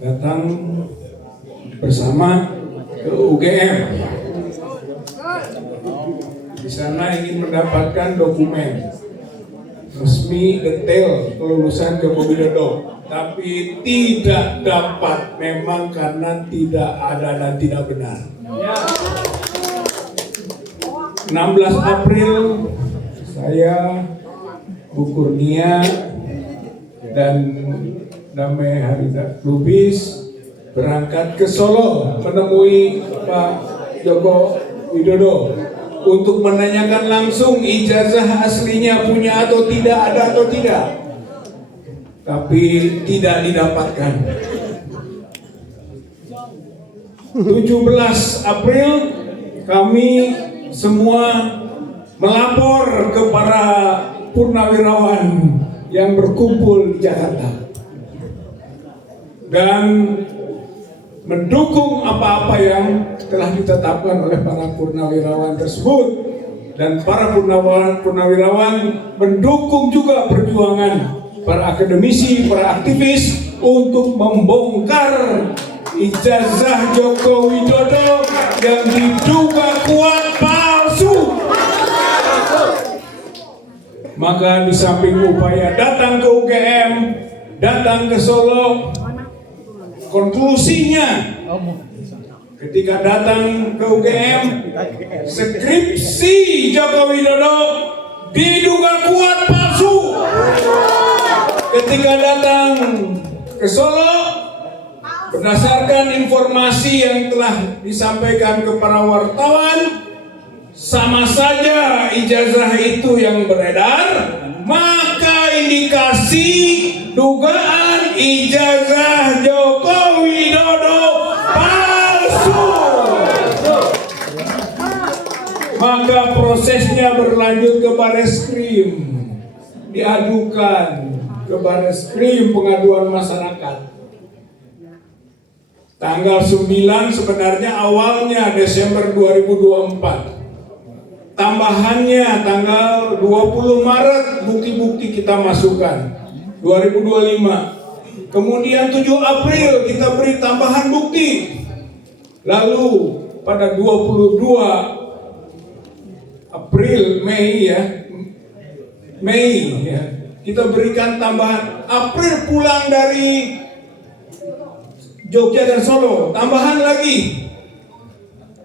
datang bersama ke UGM. Di sana ingin mendapatkan dokumen resmi detail kelulusan Joko Widodo, tapi tidak dapat, memang karena tidak ada dan tidak benar. 16 April saya, Bu Kurnia dan Damai Harida Lubis berangkat ke Solo menemui Pak Joko Widodo untuk menanyakan langsung ijazah aslinya punya atau tidak, ada atau tidak. Tapi tidak didapatkan. 17 April kami semua melapor ke para purnawirawan yang berkumpul di Jakarta dan mendukung apa-apa yang telah ditetapkan oleh para purnawirawan tersebut, dan para purnawirawan mendukung juga perjuangan para akademisi, para aktivis untuk membongkar ijazah Joko Widodo yang diduga kuat palsu. Maka di samping upaya datang ke UGM, datang ke Solo, konklusinya ketika datang ke UGM, skripsi Joko Widodo diduga kuat palsu. Ketika datang ke Solo, berdasarkan informasi yang telah disampaikan ke para wartawan, sama saja ijazah itu yang beredar, maka indikasi dugaan ijazah Joko Widodo palsu. Maka prosesnya berlanjut ke Bareskrim, diadukan ke Bareskrim pengaduan masyarakat. Tanggal 9 sebenarnya awalnya Desember 2024. Tambahannya tanggal 20 Maret bukti-bukti kita masukkan 2025. Kemudian 7 April kita beri tambahan bukti. Lalu pada 22 April, Mei ya, kita berikan tambahan. April pulang dari Jogja dan Solo, tambahan lagi.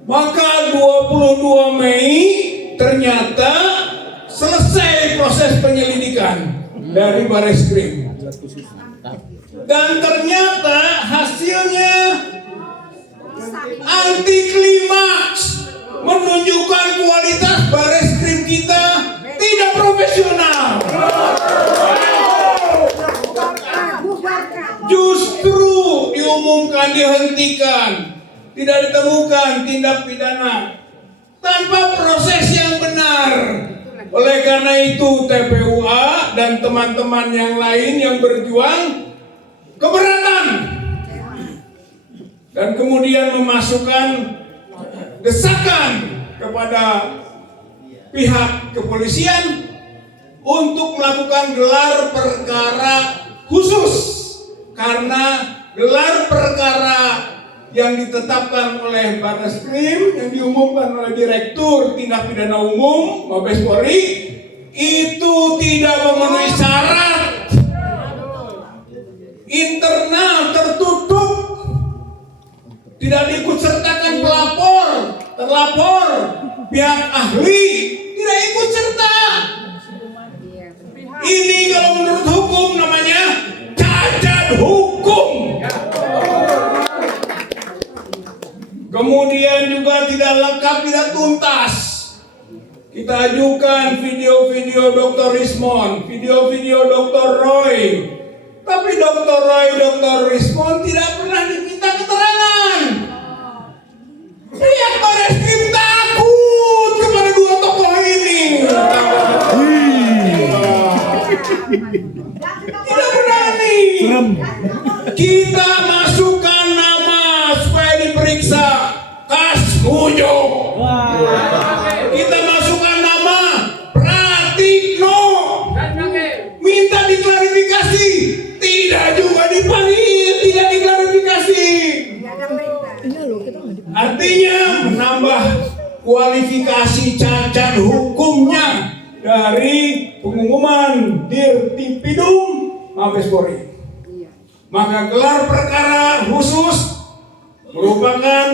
Maka 22 Mei ternyata selesai proses penyelidikan dari Bareskrim. Dan ternyata hasilnya anti klimaks, menunjukkan kualitas Bareskrim kita tidak profesional. Justru diumumkan dihentikan, tidak ditemukan tindak pidana tanpa proses yang benar. Oleh karena itu TPUA dan teman-teman yang lain yang berjuang keberatan dan kemudian memasukkan desakan kepada pihak kepolisian untuk melakukan gelar perkara khusus, karena gelar perkara yang ditetapkan oleh Bareskrim yang diumumkan oleh Direktur Tindak Pidana Umum Mabes Polri itu tidak memenuhi syarat, internal, tertutup, tidak diikut sertakan pelapor, terlapor, pihak ahli tidak ikut serta. Ini kalau menurut hukum namanya cacat hukum. Kemudian juga tidak lengkap, tidak tuntas. Kita ajukan video-video Dr. Rismond, video-video Dr. Roy. Tapi Dr. Roy, Dr. Rismond tidak pernah diminta keterangan. Pihak Bareskrim takut kepada dua tokoh ini. Tidak berani. Kita masukkan nama supaya diperiksa. Kasmujo. Kita masukkan nama Pratikno. Minta diklarifikasi. Tidak juga diperiksa. Buktinya menambah kualifikasi cacat hukumnya dari pengumuman Dirtipidum Mabes Polri. Maka gelar perkara khusus merupakan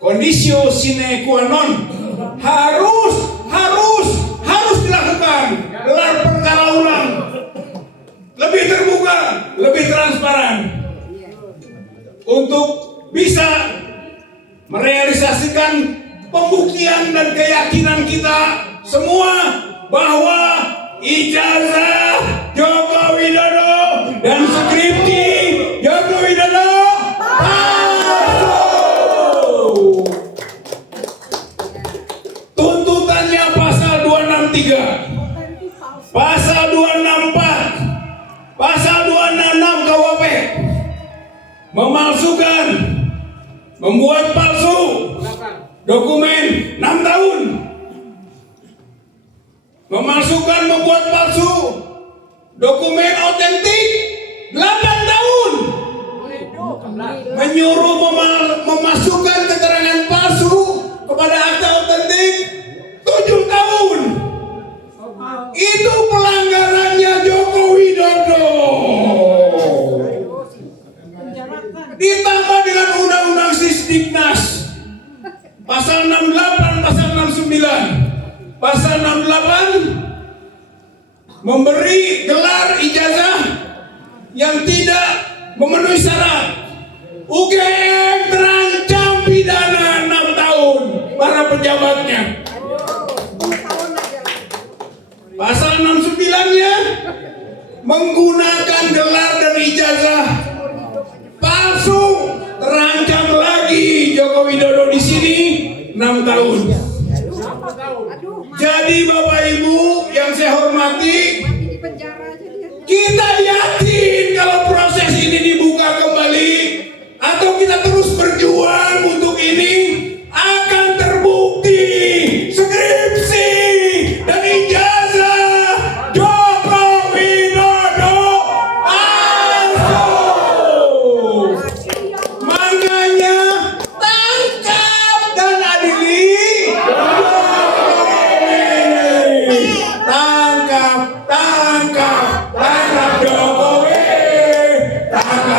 kondisio sine qua non, harus dilakukan gelar perkara ulang, lebih terbuka, lebih transparan, untuk bisa merealisasikan pembuktian dan keyakinan kita semua bahwa ijazah Joko Widodo dan skripsi Joko Widodo palsu. Tuntutannya pasal 263, pasal 264, pasal 266 KUHP, memalsukan, membuat palsu dokumen 6 tahun, memalsukan, membuat palsu dokumen otentik 8 tahun, menyuruh memasukkan keterangan palsu kepada akta otentik 7 tahun. Itu pelanggarannya Joko Widodo. Ditambah dengan undang-undang Sisdiknas pasal 68, pasal 69. Pasal 68 memberi gelar ijazah yang tidak memenuhi syarat. UGM terancam pidana 6 tahun para pejabatnya. Pasal 69-nya menggunakan gelar dan ijazah palsu, terancam lagi Joko Widodo di sini 6 tahun. Jadi Bapak Ibu yang saya hormati, kita yakin kalau proses ini dibuka kembali atau kita terus berjuang untuk ini akan terbukti skripsi dan ijazah Joko Widodo palsu. Makanya tangkap dan adili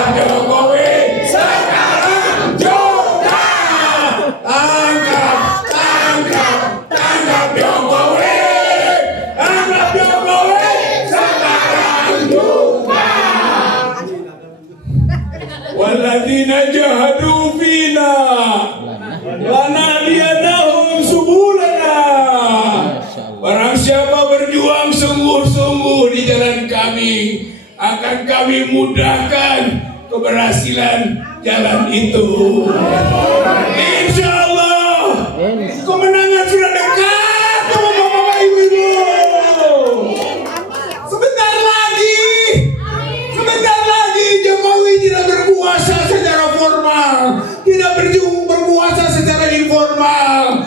Jokowi sekarang juga. Tangkap Jokowi sekarang juga. Walladzina jahadu fina lanahdiyanahum subulana. Barang siapa berjuang sungguh-sungguh di jalan kami, akan kami mudahkan keberhasilan jalan itu. Insya Allah kemenangan sudah dekat, Bapak Ibu. Sebentar lagi Jokowi tidak berkuasa secara formal, tidak berkuasa secara informal.